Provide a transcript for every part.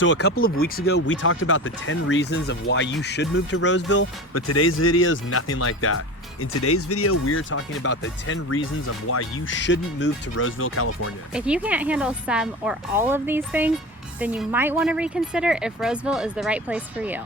So a couple of weeks ago, we talked about the 10 reasons of why you should move to Roseville, but today's video is nothing like that. In today's video, we are talking about the 10 reasons of why you shouldn't move to Roseville, California. If you can't handle some or all of these things, then you might want to reconsider if Roseville is the right place for you.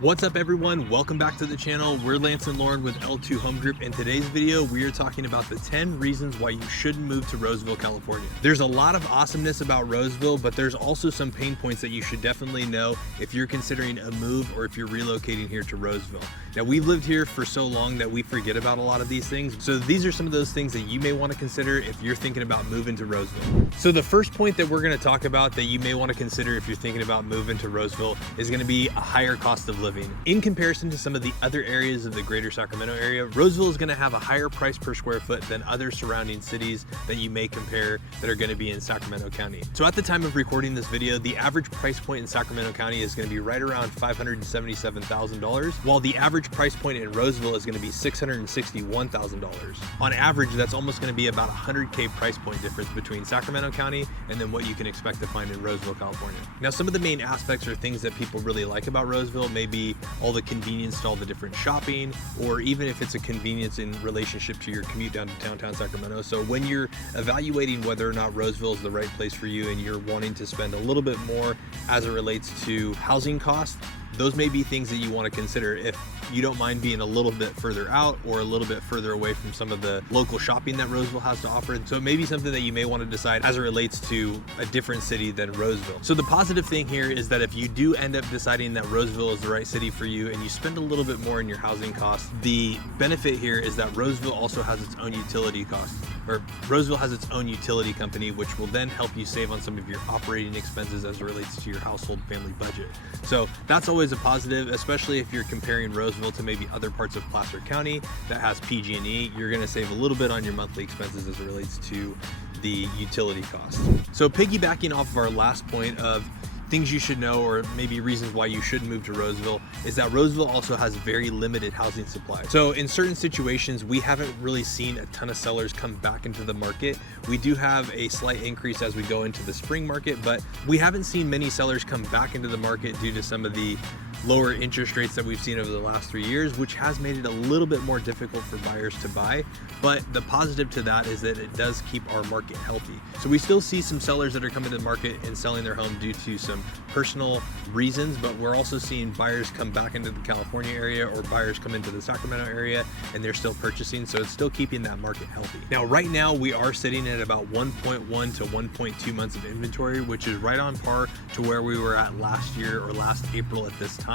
What's up everyone, welcome back to the channel. We're Lance and Lauren with L2 Home Group. In today's video, we are talking about the 10 reasons why you shouldn't move to Roseville, California. There's a lot of awesomeness about Roseville, but there's also some pain points that you should definitely know if you're considering a move or if you're relocating here to Roseville. Now, we've lived here for so long that we forget about a lot of these things. So these are some of those things that you may want to consider if you're thinking about moving to Roseville. So the first point that we're going to talk about that you may want to consider if you're thinking about moving to Roseville is going to be a higher cost of living. In comparison to some of the other areas of the greater Sacramento area, Roseville is going to have a higher price per square foot than other surrounding cities that you may compare that are going to be in Sacramento County. So at the time of recording this video, the average price point in Sacramento County is going to be right around $577,000, while the average price point in Roseville is going to be $661,000. On average, that's almost going to be about $100K price point difference between Sacramento County and then what you can expect to find in Roseville, California. Now, some of the main aspects or things that people really like about Roseville may be all the convenience to all the different shopping, or even if it's a convenience in relationship to your commute down to downtown Sacramento. So when you're evaluating whether or not Roseville is the right place for you and you're wanting to spend a little bit more as it relates to housing costs, those may be things that you want to consider if you don't mind being a little bit further out or a little bit further away from some of the local shopping that Roseville has to offer. So it may be something that you may want to decide as it relates to a different city than Roseville. So the positive thing here is that if you do end up deciding that Roseville is the right city for you and you spend a little bit more in your housing costs, the benefit here is that Roseville also has its own utility costs, or Roseville has its own utility company, which will then help you save on some of your operating expenses as it relates to your household family budget. So that's always a positive, especially if you're comparing Roseville to maybe other parts of Placer County that has PG&E. You're going to save a little bit on your monthly expenses as it relates to the utility costs. So piggybacking off of our last point of things you should know, or maybe reasons why you shouldn't move to Roseville, is that Roseville also has very limited housing supply. So in certain situations, we haven't really seen a ton of sellers come back into the market. We do have a slight increase as we go into the spring market, but we haven't seen many sellers come back into the market due to some of the lower interest rates that we've seen over the last 3 years, which has made it a little bit more difficult for buyers to buy. But the positive to that is that it does keep our market healthy. So we still see some sellers that are coming to the market and selling their home due to some personal reasons, but we're also seeing buyers come back into the California area or buyers come into the Sacramento area and they're still purchasing. So it's still keeping that market healthy. Now, right now we are sitting at about 1.1 to 1.2 months of inventory, which is right on par to where we were at last year or last April at this time.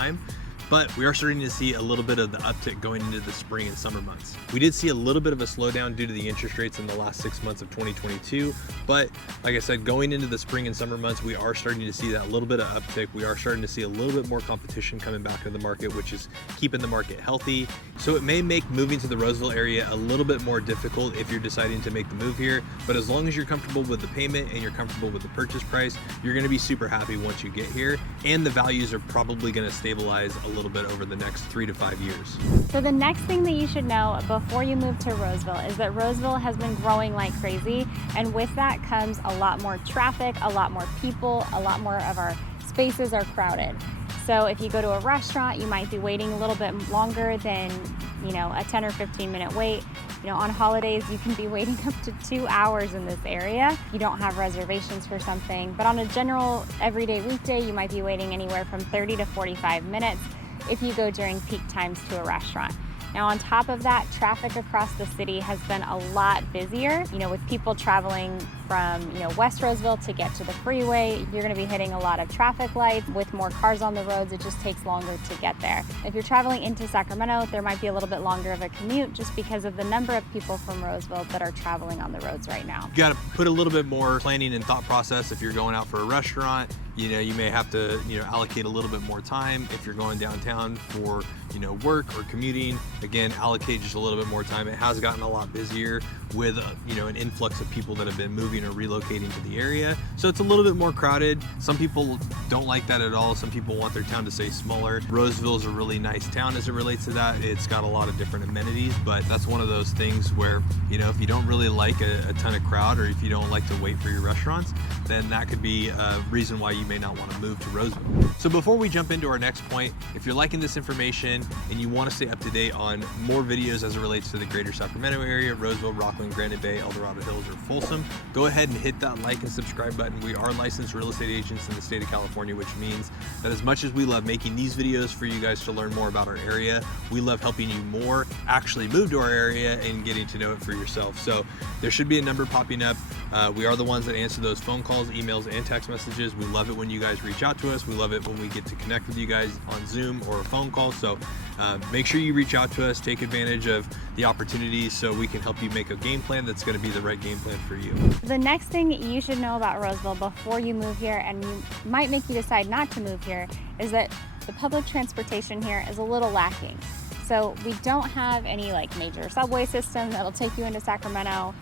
But we are starting to see a little bit of the uptick going into the spring and summer months. We did see a little bit of a slowdown due to the interest rates in the last 6 months of 2022. But like I said, going into the spring and summer months, we are starting to see that little bit of uptick. We are starting to see a little bit more competition coming back to the market, which is keeping the market healthy. So it may make moving to the Roseville area a little bit more difficult if you're deciding to make the move here. But as long as you're comfortable with the payment and you're comfortable with the purchase price, you're gonna be super happy once you get here. And the values are probably gonna stabilize a little bit over the next 3 to 5 years. So the next thing that you should know before you move to Roseville is that Roseville has been growing like crazy, and with that comes a lot more traffic, a lot more people, a lot more of our spaces are crowded. So if you go to a restaurant, you might be waiting a little bit longer than, a 10 or 15 minute wait. On holidays, you can be waiting up to 2 hours in this area. You don't have reservations for something, but on a general everyday weekday, you might be waiting anywhere from 30 to 45 minutes if you go during peak times to a restaurant. Now, on top of that, traffic across the city has been a lot busier. With people traveling from, West Roseville to get to the freeway, you're gonna be hitting a lot of traffic lights. With more cars on the roads, it just takes longer to get there. If you're traveling into Sacramento, there might be a little bit longer of a commute just because of the number of people from Roseville that are traveling on the roads right now. You gotta put a little bit more planning and thought process if you're going out for a restaurant. you may have to, allocate a little bit more time if you're going downtown for, work or commuting. Again, allocate just a little bit more time. It has gotten a lot busier with, an influx of people that have been moving or relocating to the area. So it's a little bit more crowded. Some people don't like that at all. Some people want their town to stay smaller. Roseville is a really nice town as it relates to that. It's got a lot of different amenities, but that's one of those things where, if you don't really like a ton of crowd, or if you don't like to wait for your restaurants, then that could be a reason why you may not want to move to Roseville. So before we jump into our next point, if you're liking this information and you want to stay up to date on more videos as it relates to the greater Sacramento area, Roseville, Rockland, Granite Bay, El Dorado Hills, or Folsom, go ahead and hit that like and subscribe button. We are licensed real estate agents in the state of California, which means that as much as we love making these videos for you guys to learn more about our area, we love helping you more actually move to our area and getting to know it for yourself. So there should be a number popping up. We are the ones that answer those phone calls, emails, and text messages. We love it when you guys reach out to us. We love it when we get to connect with you guys on Zoom or a phone call. So make sure you reach out to us, take advantage of the opportunities so we can help you make a game plan that's going to be the right game plan for you. The next thing you should know about Roseville before you move here, and might make you decide not to move here, is that the public transportation here is a little lacking. So we don't have any major subway system that'll take you into Sacramento.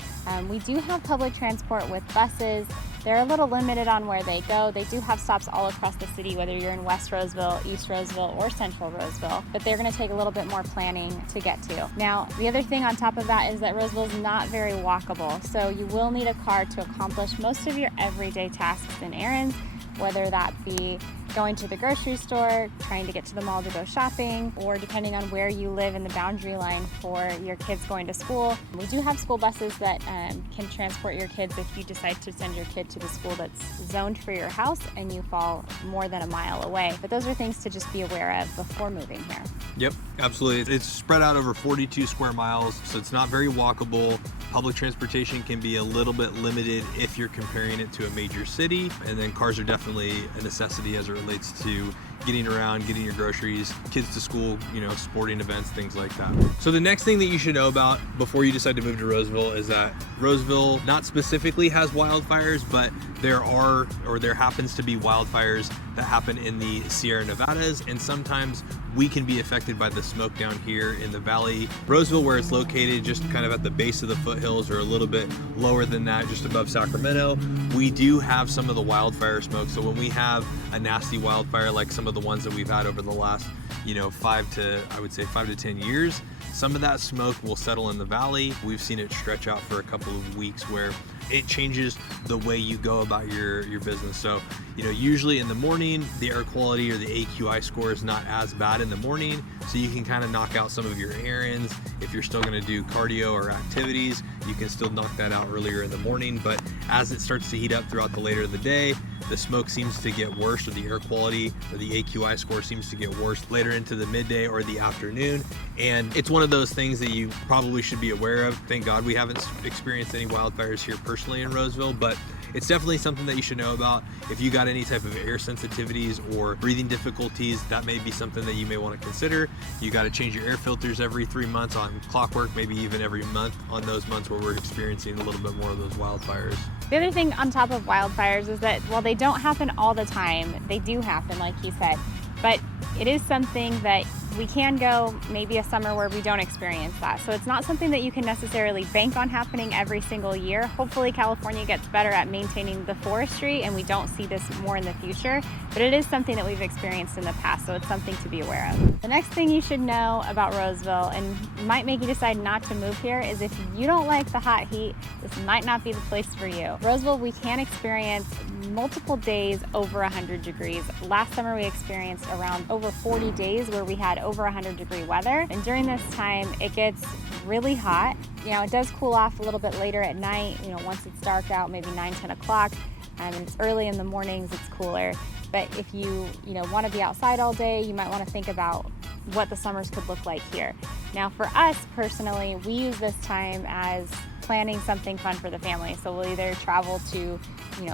We do have public transport with buses. They're a little limited on where they go. They do have stops all across the city, whether you're in West Roseville, East Roseville, or Central Roseville, but they're gonna take a little bit more planning to get to. Now, the other thing on top of that is that Roseville is not very walkable, so you will need a car to accomplish most of your everyday tasks and errands, whether that be going to the grocery store, trying to get to the mall to go shopping, or depending on where you live in the boundary line for your kids going to school. We do have school buses that can transport your kids if you decide to send your kid to the school that's zoned for your house and you fall more than a mile away. But those are things to just be aware of before moving here. Yep, absolutely. It's spread out over 42 square miles, so it's not very walkable. Public transportation can be a little bit limited if you're comparing it to a major city, and then cars are definitely a necessity as it relates to getting around, getting your groceries, kids to school, sporting events, things like that. So the next thing that you should know about before you decide to move to Roseville is that Roseville not specifically has wildfires, but there happens to be wildfires that happen in the Sierra Nevadas, and sometimes we can be affected by the smoke down here in the valley. Roseville, where it's located, just kind of at the base of the foothills or a little bit lower than that, just above Sacramento, we do have some of the wildfire smoke. So when we have a nasty wildfire like some of the ones that we've had over the last 5 to 10 years, some of that smoke will settle in the valley. We've seen it stretch out for a couple of weeks where it changes the way you go about your business. So, usually in the morning, the air quality or the AQI score is not as bad in the morning. So you can kind of knock out some of your errands. If you're still gonna do cardio or activities, you can still knock that out earlier in the morning. But as it starts to heat up throughout the later of the day, the smoke seems to get worse, or the air quality or the AQI score seems to get worse later into the midday or the afternoon. And it's one of those things that you probably should be aware of. Thank God we haven't experienced any wildfires here personally in Roseville, but it's definitely something that you should know about. If you got any type of air sensitivities or breathing difficulties, that may be something that you may want to consider. You got to change your air filters every 3 months on clockwork, maybe even every month on those months where we're experiencing a little bit more of those wildfires. The other thing on top of wildfires is that while they don't happen all the time, they do happen, like you said, but it is something that we can go maybe a summer where we don't experience that. So it's not something that you can necessarily bank on happening every single year. Hopefully California gets better at maintaining the forestry and we don't see this more in the future, but it is something that we've experienced in the past, so it's something to be aware of. The next thing you should know about Roseville, and might make you decide not to move here, is if you don't like the hot heat, this might not be the place for you. Roseville, we can experience multiple days over 100 degrees. Last summer we experienced around over 40 days where we had over 100-degree weather, and during this time it gets really hot. It does cool off a little bit later at night, once it's dark out, maybe 9-10 o'clock, and it's early in the mornings, it's cooler. But if you want to be outside all day, you might want to think about what the summers could look like here. Now for us personally, we use this time as planning something fun for the family. So we'll either travel to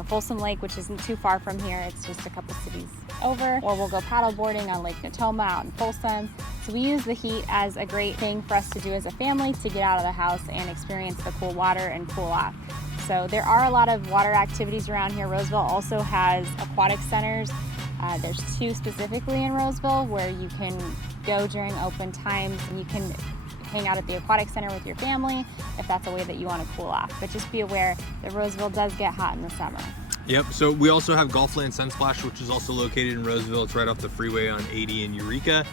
Folsom Lake, which isn't too far from here, it's just a couple cities over, or we'll go paddle boarding on Lake Natoma out in Folsom. So we use the heat as a great thing for us to do as a family to get out of the house and experience the cool water and cool off. So there are a lot of water activities around here. Roseville also has aquatic centers. There's 2 specifically in Roseville where you can go during open times and you can hang out at the aquatic center with your family if that's a way that you want to cool off. But just be aware that Roseville does get hot in the summer. Yep, so we also have Golfland Sunsplash, which is also located in Roseville. It's right off the freeway on 80 in Eureka.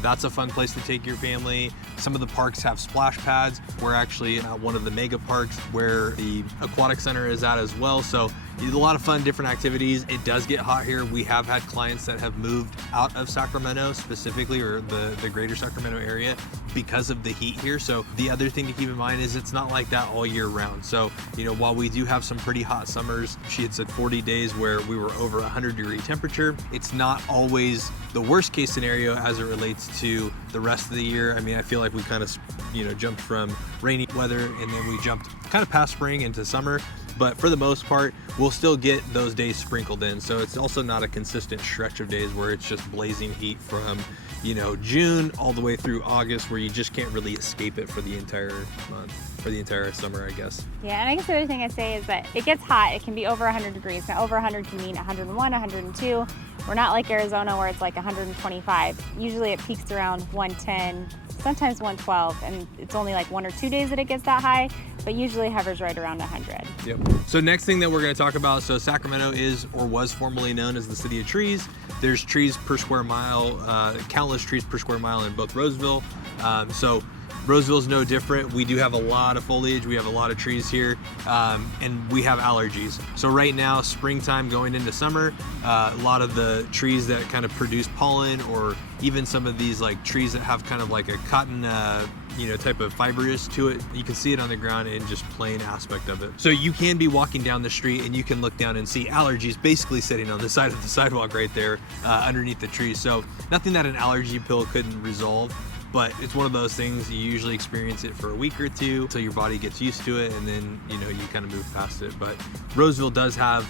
That's a fun place to take your family. Some of the parks have splash pads. We're actually at one of the mega parks where the aquatic center is at as well. So a lot of fun, different activities. It does get hot here. We have had clients that have moved out of Sacramento specifically, or the greater Sacramento area, because of the heat here. So the other thing to keep in mind is it's not like that all year round. So, you know, while we do have some pretty hot summers, she had said 40 days where we were over 100-degree temperature. It's not always the worst case scenario as it relates to the rest of the year. I mean, I feel like we kind of, you know, jumped from rainy weather and then we jumped kind of past spring into summer. But for the most part, we'll still get those days sprinkled in. So it's also not a consistent stretch of days where it's just blazing heat from, you know, June all the way through August, where you just can't really escape it for the entire month, for the entire summer, I guess. Yeah, and I guess the other thing I'd say is that it gets hot. It can be over 100 degrees. Now, over 100 can mean 101, 102. We're not like Arizona where it's like 125. Usually it peaks around 110, sometimes 112, and it's only like 1 or 2 days that it gets that high, but usually hovers right around 100. Yep. So next thing that we're going to talk about, so Sacramento is or was formerly known as the city of trees. There's trees per square mile, countless trees per square mile in both Roseville. So Roseville's no different. We do have a lot of foliage. We have a lot of trees here, and we have allergies. So right now, springtime going into summer, a lot of the trees that kind of produce pollen, or even some of these like trees that have kind of like a cotton, you know, type of fibrous to it, you can see it on the ground in just plain aspect of it. So you can be walking down the street and you can look down and see allergies basically sitting on the side of the sidewalk right there underneath the trees. So nothing that an allergy pill couldn't resolve. But it's one of those things, you usually experience it for a week or two until your body gets used to it, and then, you know, you kind of move past it. But Roseville does have,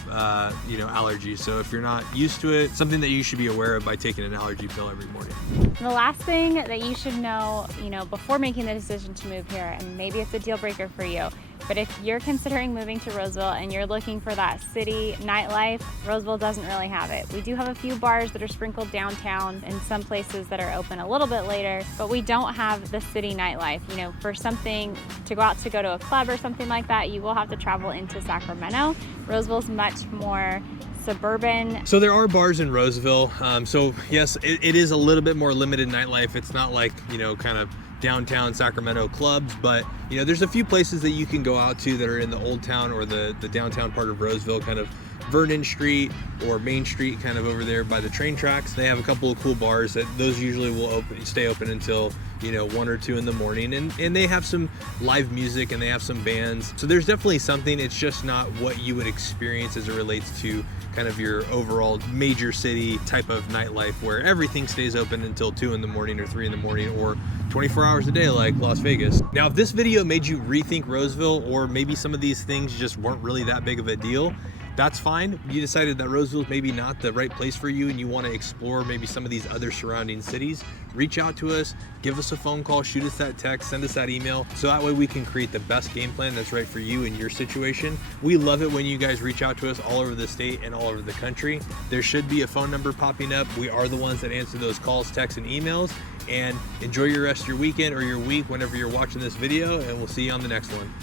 you know, allergies. So if you're not used to it, something that you should be aware of by taking an allergy pill every morning. The last thing that you should know, you know, before making the decision to move here, and maybe it's a deal breaker for you, but if you're considering moving to Roseville and you're looking for that city nightlife, Roseville doesn't really have it. We do have a few bars that are sprinkled downtown and some places that are open a little bit later, but we don't have the city nightlife. You know, for something to go out to go to a club or something like that, you will have to travel into Sacramento. Roseville's much more suburban. So there are bars in Roseville. So yes, it is a little bit more limited nightlife. It's not like, you know, kind of downtown Sacramento clubs, but you know, there's a few places that you can go out to that are in the old town or the downtown part of Roseville, kind of Vernon Street or Main Street, kind of over there by the train tracks. They have a couple of cool bars that those usually will stay open until, you know, 1 or 2 in the morning, and they have some live music and they have some bands. So there's definitely something. It's just not what you would experience as it relates to kind of your overall major city type of nightlife where everything stays open until 2 in the morning or 3 in the morning or 24 hours a day like Las Vegas. Now, if this video made you rethink Roseville, or maybe some of these things just weren't really that big of a deal, that's fine. You decided that Roseville's maybe not the right place for you and you want to explore maybe some of these other surrounding cities, reach out to us, give us a phone call, shoot us that text, send us that email, so that way we can create the best game plan that's right for you and your situation. We love it when you guys reach out to us all over the state and all over the country. There should be a phone number popping up. We are the ones that answer those calls, texts, and emails. And enjoy your rest of your weekend or your week whenever you're watching this video, and we'll see you on the next one.